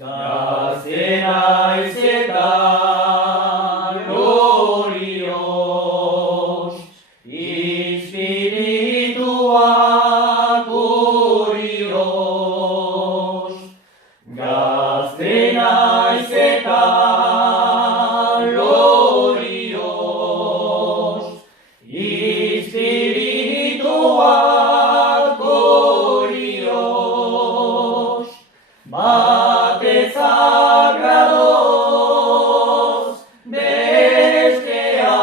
Gaztena izetan glorioz, Espirituak glorioz. Gaztena izetan glorioz, Espirituak glorioz. Bate sagrados, bestea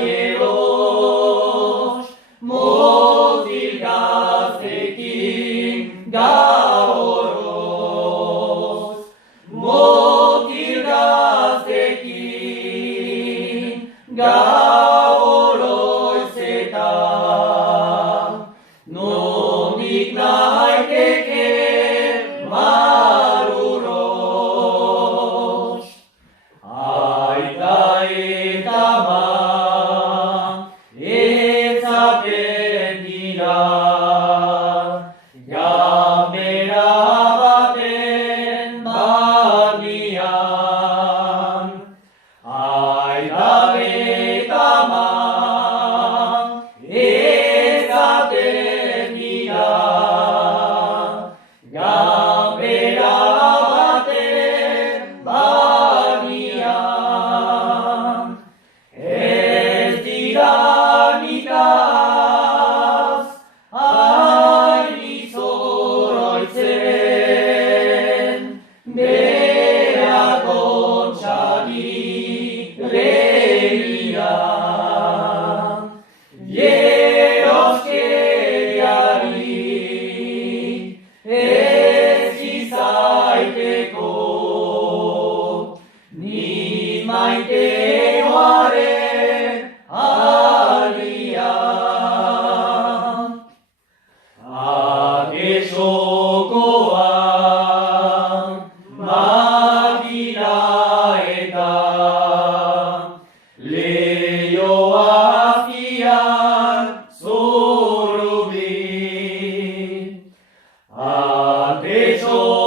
hieros, motil gaztekin gaoroz. Motil gaztekin gaoroizetan, nondik naiteke maruros. Aita eta ama ezaten dira, ganbera baten barnean. Aita eta ama ezaten dira, ganbera baten barnean. Ez dira nikaz hain izoroitzen, berak ontxari lehian. Jeroskeriari ez izaiteko, ni maiteoaren alian. Akesokoan makina eta leio azpian zorobi. Akesokoan